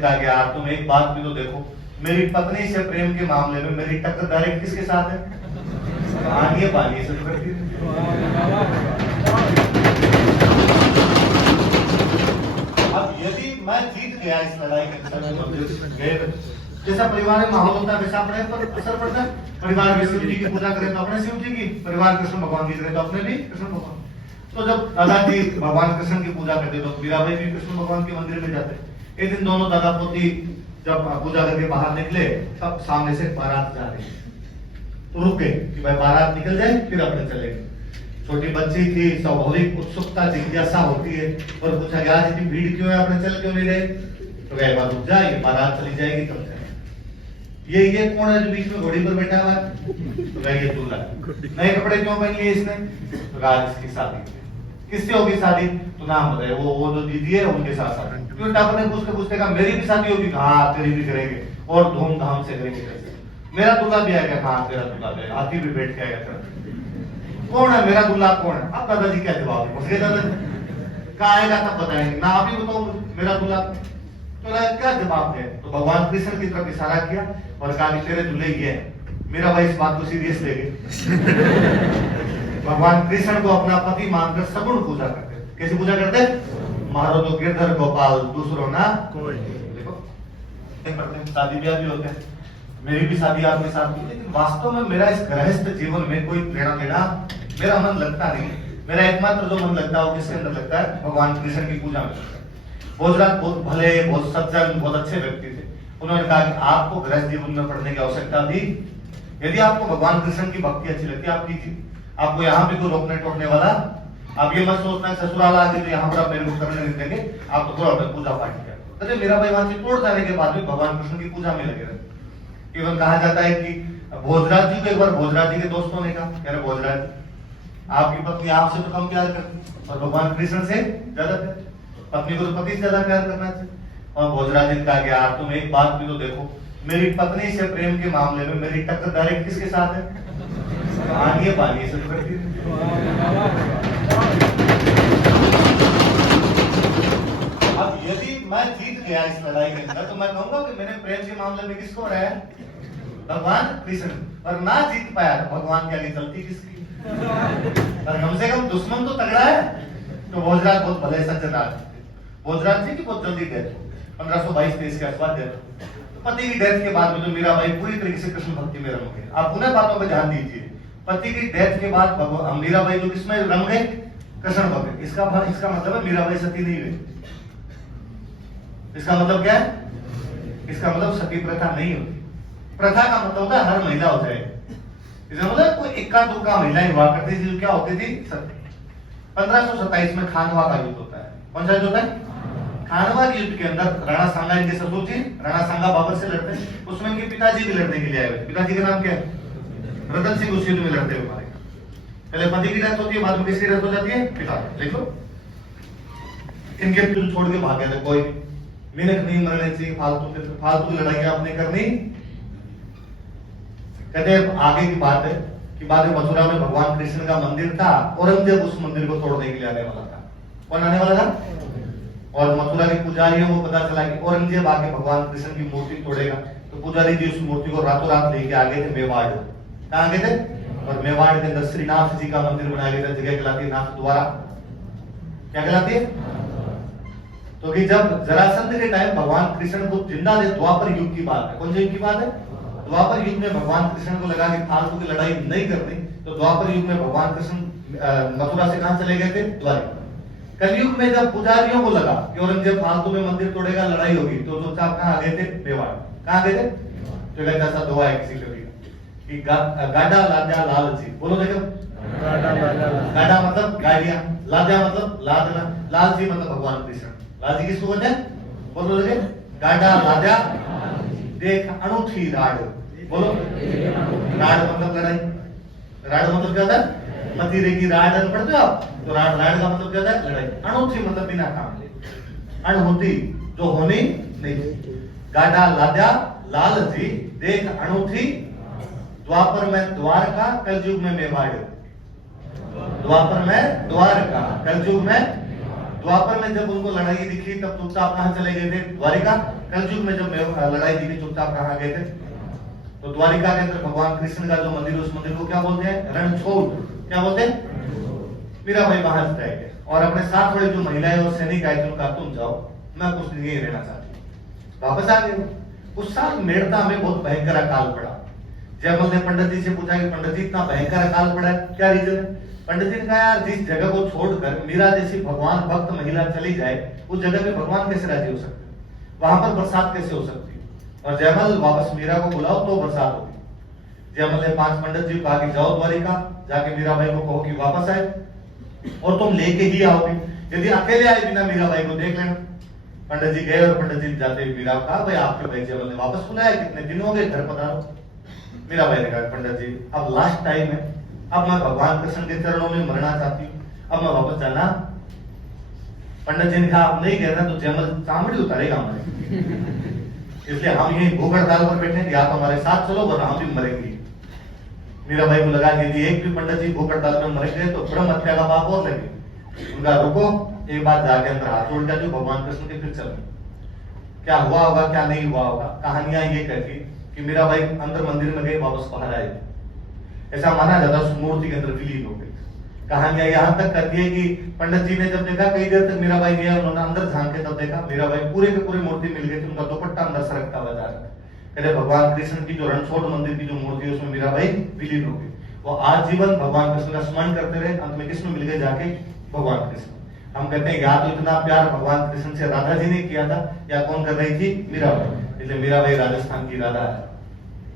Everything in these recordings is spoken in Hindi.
यार तुम एक बात भी तो देखो, मेरी पत्नी से प्रेम के मामले में मेरी टक्कर डायरेक्ट किसके साथ है? पानी पानी से करती है। अब यदि मैं जीत गया इस लड़ाई के अंदर, जैसा परिवार में माहौल होता है वैसा अपने पर असर पड़ता है। परिवार में शिव जी की पूजा करें तो अपने शिव जी की, परिवार कृष्ण भगवान की करें तो अपने भी कृष्ण भगवान। तो जब दादाजी भगवान कृष्ण की पूजा करते तो मीराबाई भी कृष्ण भगवान के मंदिर में जाते। एक दिन दोनों दादा पोती जब पूजा करके बाहर निकले, तब सामने से बारात जा रही, तो रुक गए कि भाई बारात निकल जाए फिर अपने चलेंगे। छोटी बच्ची थी, स्वाभाविक उत्सुकता जिज्ञासा होती है, और पूछा गया आज इतनी भीड़ क्यों है, अपने चल क्यों नहीं रहे? तो कहा एक बार रुक जाए, बारात चली जाएगी तब जाए। ये कौन है जो बीच में घोड़ी पर बैठा हुआ है? तो कहा ये दूल्हा। नए कपड़े क्यों पहन लिए इसने? तो कहा इसकी शादी। किससे होगी शादी? तो नाम बताए, वो जो दीदी है उनके साथ शादी। क्यों टापर ने पूछते कहा मेरी भी शादी होगी? हाँ तेरी भी करेंगे और धूमधाम से करेंगे। मेरा दूल्हा भी आएगा? हाँ तेरा दूल्हा भी आएगा, हाथी भी बैठ के आएगा। कौन है मेरा दूल्हा कौन है? अब दादाजी क्या जवाब दे? उसके दादाजी कहा आएगा तब बताएंगे ना, आप ही बताओ मेरा दूल्हा। तो क्या जवाब दे? तो भगवान कृष्ण की तरफ इशारा किया और कहा कि तेरे दूल्हे ये है। मेरा भाई इस बात को सीरियस ले गए। भगवान कृष्ण को अपना पति मानकर सगुण पूजा करते। कैसे पूजा करते? मारो तो गिरधर गोपाल, दूसरो ना कोई। देखो शादी ब्याह भी होते हैं, मेरी भी शादी आपके साथ हुई, लेकिन वास्तव में मेरा इस गृहस्थ जीवन में कोई लेना देना मेरा मन लगता नहीं। मेरा एकमात्र जो मन लगता है वो किसके अंदर लगता है? भगवान कृष्ण की पूजा में। भोजराज बहुत भले, बहुत सज्जन, बहुत अच्छे व्यक्ति थे। उन्होंने कहा कि आपको गृहस्थ जीवन में पढ़ने की आवश्यकता थी, यदि आपको भगवान कृष्ण की भक्ति अच्छी लगती है आप कीजिए। आपको यहाँ भी कोई रोकने टोकने वाला, आप ये मत सोचना ससुराल आके तो यहाँ पर आप मेरे को करने नहीं देंगे, आप तो थोड़ा पूजा पाठ किया। तो मेरा भाई वहां से तोड़ जाने के बाद भी भगवान कृष्ण की पूजा में लगे रहे। इवन कहा जाता है कि भोजराज जी को एक बार भोजराज जी के दोस्तों ने कहा, कह रहे भोजराज आपकी पत्नी आपसे तो कम प्यार करती और भगवान कृष्ण से ज्यादा प्यार, पत्नी को तो पति से ज्यादा प्यार करना चाहिए। और भोजराज ने कहा कि यार तुम एक बात भी तो देखो, मेरी पत्नी से प्रेम के मामले में मेरी टक्कर डायरेक्ट किसके साथ है? पानी से करती है। अब यदि मैं जीत गया इस लड़ाई के अंदर, तो मैं कहूंगा कि मैंने प्रेम के मामले में किसको हराया? भगवान कृष्ण। और ना जीत पाया तो भगवान के आगे चलती किसकी? और कम से कम दुश्मन तो तगड़ा है। तो भोजराज बहुत भले सज्जन आदमी थे। भोजराज जी की बहुत जल्दी डेथ हो, 1522-23 के आसपास डेथ। पति की डेथ के बाद में तो मीराबाई पूरी तरीके से कृष्ण भक्ति में रम गए। आप उन्हें बातों पर ध्यान दीजिए, पति की डेथ के बाद मीराबाई जो किसमें रम गए? कृष्ण भक्ति। इसका मतलब है मीराबाई सती नहीं हुई। इसका मतलब क्या है? इसका मतलब सती प्रथा नहीं होती। प्रथा का मतलब होता है हर महिला हो जाए। इसका मतलब कोई इक्का दुक्का महिलाएं हुआ करती थी जो क्या होती थी? सती। 1527 में खानवा का युद्ध होता है। कौन सा युद्ध होता है? खानवा के युद्ध के अंदर राणा सांगा इनके ससुर जी, राणा सांगा बाबर से लड़ते हैं। उसमें इनके पिताजी भी लड़ने के लिए आए हुए। पिताजी का नाम क्या है? रतन सिंह। उस युद्ध में लड़ते हुए मारे। पहले पति की डेथ होती है, बाद में किसकी डेथ हो जाती है? पिता। देखो इनके युद्ध छोड़ के भाग गए थे। कोई मेहनत नहीं मरने चाहिए, फालतू की लड़ाई आपने करनी। कहते आगे की बात है कि बाद में मथुरा में भगवान कृष्ण का मंदिर था, औरंगजेब उस मंदिर को तोड़ने के लिए आने वाला था। कौन आने वाला था? और मथुरा के पुजारियों को पता चला कि औरंगजेब आके भगवान कृष्ण की मूर्ति तोड़ेगा, तो पुजारी जी उस मूर्ति को रातों रात लेके आ गए थे मेवाड़। कहाँ गए थे? और मेवाड़ के अंदर श्रीनाथ जी का मंदिर बनाया गया था। जगह कहलाती है नाथ द्वारा। क्या कहलाती है? तो कि जब जरासंध के टाइम भगवान कृष्ण को जिंदा दे, द्वापर युग की बात है। कौन से युग की बात है? द्वापर युग में भगवान कृष्ण को लगा कि फालतू की लड़ाई नहीं करनी, तो द्वापर युग में भगवान कृष्ण मथुरा से कहां चले गए थे? द्वारिका। कलयुग में जब पुजारियों को लगा कि औरंगजेब फालतू में मंदिर तोड़ेगा, लड़ाई होगी, तो चुपचाप कहां गए थे? मेवाड़। कहां गए थे? तो कहता ऐसा दुआ है किसी कवि कि गाडा लाद्या लाल जी। बोलो देखो, गाडा मतलब गाड़ियां, लाद्या मतलब लादना, लाल जी मतलब भगवान कृष्ण। लाल जी किसको बोलते हैं? बोलो देखो, गाडा लाद्या देख अनूठी राड। बोलो, राड मतलब लड़ाई। राड मतलब क्या होता है? मतीरे की राड पढ़ते हो आप? तो राड का मतलब क्या होता है? लड़ाई। अनूठी मतलब बिना काम, अनहोती जो होनी नहीं। गाडा लाद्या लाल जी देख अनूठी, द्वापर में द्वारका, कलयुग में मेवाड़। द्वापर में द्वारका, कलयुग में द्वापर में जब उनको लड़ाई दिखी तब चुपचाप कहाँ चले गए थे? द्वारिका। कलयुग में जब लड़ाई दिखी चुपचाप कहाँ गए थे? तो द्वारिका के अंदर भगवान कृष्ण का जो मंदिर, उस मंदिर को क्या बोलते हैं? रणछोड़। क्या बोलते हैं? मीराबाई वहां रह गए और अपने साथ वाले जो महिलाएं और सैनिक आए थे उनका तुम जाओ, मैं कुछ दिन यहीं रहना चाहती हूँ। वापस आ गए। उस साल मेड़ता में बहुत भयंकर अकाल पड़ा। जयमल ने पंडित जी से पूछा कि पंडित जी इतना भयंकर अकाल पड़ा है, क्या रीजन है? पंडित जी ने कहा यार जिस जगह को छोड़कर मीरा जैसी भगवान भक्त महिला चली जाए उस जगह पे भगवान कैसे राजी हो सकते हैं? वहां पर बरसात कैसे हो सकती है? और जयमल वापस मीरा को बुलाओ तो बरसात होगी। जयमल ने 5 पंडित जी कहा कि जाओ द्वारिका, जाके मीराबाई को कहो कि वापस आए और तुम लेके ही आओगे। यदि अकेले आए बिना मीराबाई को देख लेना। पंडित जी गए और पंडित जी जाते मीरा को कहा भाई आपके भाई जयमल ने वापस बुलाया, कितने दिन हो गए, घर पधारो। मीराबाई ने कहा पंडित जी अब लास्ट टाइम है, अब मैं भगवान कृष्ण के चरणों में मरना चाहती हूँ, अब मैं वापस जाना। पंडित जी ने कहा आप नहीं कहना तो जयमल चामड़ी उतारेगा हमारे, इसलिए हम यही भूख हड़ताल पर बैठे, या तो हमारे साथ चलो वरना हम भी मरेंगे। मीराबाई को लगा कि यदि एक भी पंडित जी भूख हड़ताल में मरेंगे तो ब्रह्म हत्या का पाप और लगे। उनका रुको, एक बात जाके अंदर हाथ जोड़ दिया, जो भगवान कृष्ण के फिर चलो। क्या हुआ होगा क्या नहीं हुआ होगा, कहानियां ये कहती कि मीराबाई अंदर मंदिर में गई, वापस बाहर आई, ऐसा माना जाता है उस मूर्ति के अंदर विलीन हो गई। कहानियां यहाँ तक कहती है कि पंडित जी ने जब देखा कई देर तक मीराबाई गया, उन्होंने अंदर झांक के तब देखा मीराबाई पूरे के पूरे मूर्ति मिल गई थी, उनका दुपट्टा अंदर सरकता हुआ जा रहा है। कहते भगवान कृष्ण की जो रणछोड़ मंदिर की जो मूर्ति है उसमें मीराबाई विलीन हो गई। वो आजीवन भगवान कृष्ण का स्मरण करते रहे, अंत में किसमें मिल गए? जाके भगवान कृष्ण। हम कहते हैं या तो इतना प्यार भगवान कृष्ण से राधा जी ने किया था, या कौन कर रही थी? मीराबाई। इसलिए मीराबाई राजस्थान की राधा है।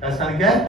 राजस्थान क्या है?